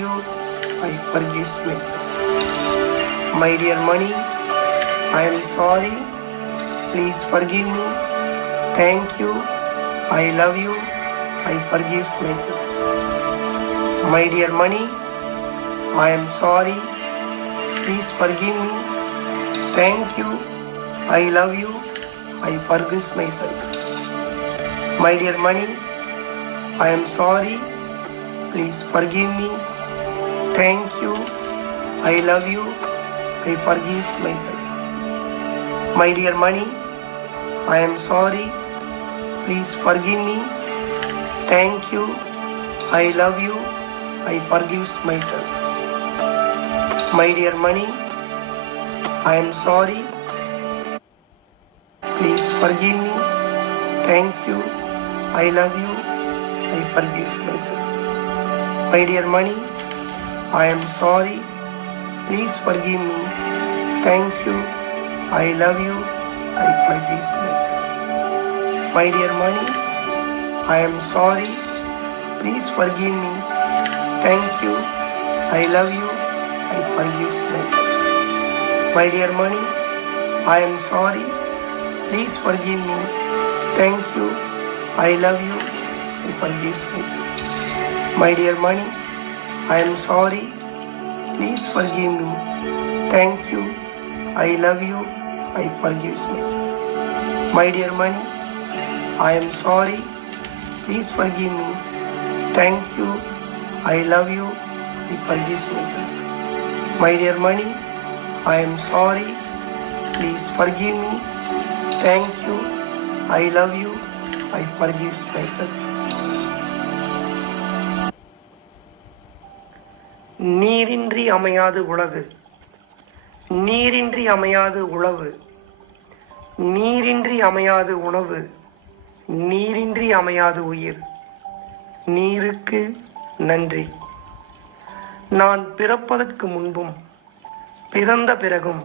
you, I forgive myself. My dear money, I am sorry. Please forgive me. Thank you. I love you. I forgive myself. My dear money, I am sorry. Please forgive me. Thank you. I love you. I forgive myself. My dear money, I am sorry. Please forgive me. Thank you. I love you. I forgive myself. My dear money, I am sorry. Please forgive me. Thank you. I love you. I forgive myself. My dear money, I am sorry. Please forgive me. Thank you. I love you. I forgive myself. My dear money, I am sorry. Please forgive me. Thank you. I love you. I forgive myself. My dear money, I am sorry. Please forgive me. Thank you. I love you. I forgive myself. My dear money, I am sorry. Please forgive me. Thank you. I love you. I forgive myself. My dear money, I am sorry. Please forgive me. Thank you. I love you. I forgive myself. My dear money, I am sorry. Please forgive me. Thank you. I love you. I forgive myself. My dear money, I am sorry. Please forgive me. Thank you. I love you. I forgive myself. நீரின்றி அமையாது உலகு, நீரின்றி அமையாது உழவு, நீரின்றி அமையாது உணவு, நீரின்றி அமையாது உயிர். நீருக்கு நன்றி. நான் பிறப்பதற்கு முன்பும் பிறந்த பிறகும்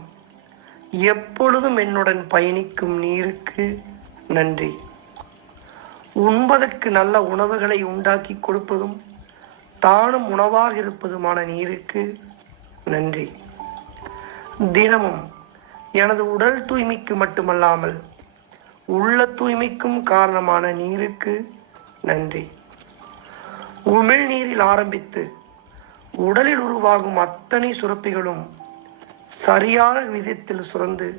எப்பொழுதும் என்னுடன் பயணிக்கும் நீருக்கு நன்றி. உண்பதற்கு நல்ல உணவுகளை உண்டாக்கி கொடுப்பதும் தானும் உணவாக இருப்பதுமான நீருக்கு நன்றி. தினமும் எனது உடல் தூய்மைக்கு மட்டுமல்லாமல் உள்ள தூய்மைக்கும் காரணமான நீருக்கு நன்றி. உமிழ்நீரில் ஆரம்பித்து உடலில் உருவாகும் அத்தனை சுரப்பிகளும் சரியான விதத்தில் சுரந்து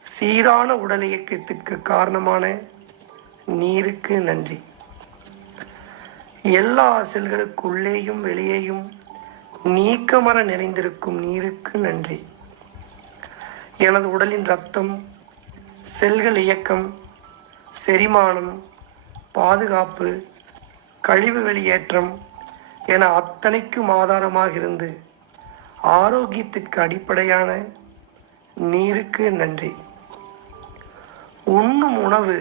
சீரான உடல் இயக்கத்திற்கு காரணமான நீருக்கு நன்றி. எல்லா செல்களுக்குள்ளேயும் வெளியேயும் நீக்கமர நிறைந்திருக்கும் நீருக்கு நன்றி. எனது உடலின் இரத்தம், செல்கள் இயக்கம், செரிமானம், பாதுகாப்பு, கழிவு வெளியேற்றம் என அத்தனைக்கும் ஆதாரமாக இருந்து ஆரோக்கியத்திற்கு அடிப்படையான நீருக்கு நன்றி. உண்ணும் உணவு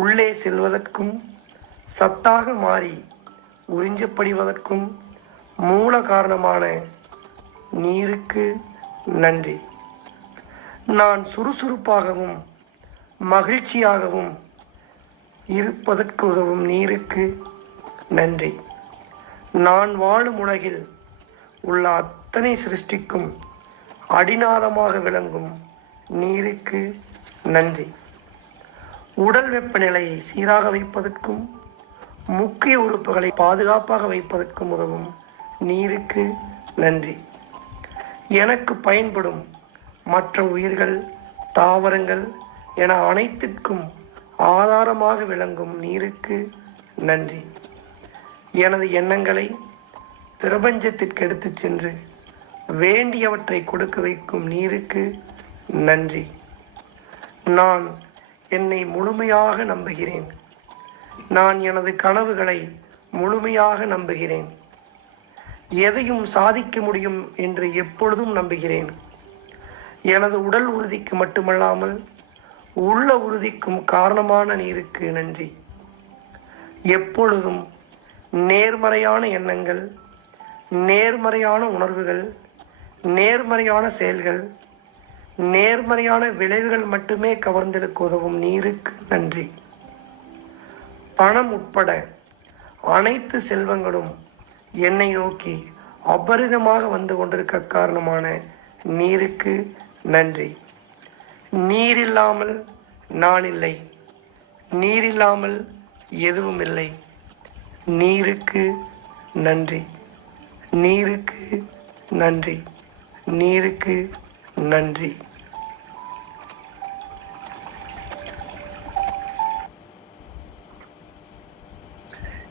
உள்ளே செல்வதற்கும் சத்தாக மாறி உறிஞ்சப்படுவதற்கும் மூல காரணமான நீருக்கு நன்றி. நான் சுறுசுறுப்பாகவும் மகிழ்ச்சியாகவும் இருப்பதற்கு உதவும் நீருக்கு நன்றி. நான் வாழும் உலகில் உள்ள அத்தனை சிருஷ்டிக்கும் அடிநாதமாக விளங்கும் நீருக்கு நன்றி. உடல் வெப்பநிலையை சீராக வைப்பதற்கும் முக்கிய உறுப்புகளை பாதுகாப்பாக வைப்பதற்கும் உதவும் நீருக்கு நன்றி. எனக்கு பயன்படும் மற்ற உயிர்கள், தாவரங்கள் என அனைத்திற்கும் ஆதாரமாக விளங்கும் நீருக்கு நன்றி. எனது எண்ணங்களை பிரபஞ்சத்திற்கு எடுத்துச் சென்று வேண்டியவற்றை கொடுக்க வைக்கும் நீருக்கு நன்றி. நான் என்னை முழுமையாக நம்புகிறேன். நான் எனது கனவுகளை முழுமையாக நம்புகிறேன். எதையும் சாதிக்க முடியும் என்று எப்பொழுதும் நம்புகிறேன். எனது உடல் உறுதிக்கு மட்டுமல்லாமல் உள்ள உறுதிக்கும் காரணமான நீருக்கு நன்றி. எப்பொழுதும் நேர்மறையான எண்ணங்கள், நேர்மறையான உணர்வுகள், நேர்மறையான செயல்கள், நேர்மறையான விளைவுகள் மட்டுமே கவர்ந்திருக்க உதவும் நீருக்கு நன்றி. பணம் உட்பட அனைத்து செல்வங்களும் என்னை நோக்கி அபரிதமாக வந்து கொண்டிருக்க காரணமான நீருக்கு நன்றி. நீர் இல்லாமல் நான் இல்லை, நீர் இல்லாமல் எதுவும் இல்லை. நீருக்கு நன்றி, நீருக்கு நன்றி, நீருக்கு நன்றி.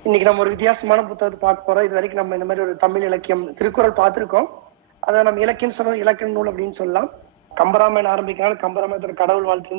இன்னைக்கு நம்ம ஒரு வித்தியாசமான புத்தகத்தை பார்க்க போறோம். இது வரைக்கும் நம்ம இந்த மாதிரி ஒரு தமிழ் இலக்கியம் திருக்குறள் பார்த்திருக்கோம். அதை நம்ம இலக்கியம் சொல்லலாம், இலக்கிய நூல் அப்படின்னு சொல்லலாம். கம்பராமாயணம் ஆரம்பிக்கிறாங்க. கம்பராமாயணத்தோட கடவுள் வாழ்த்து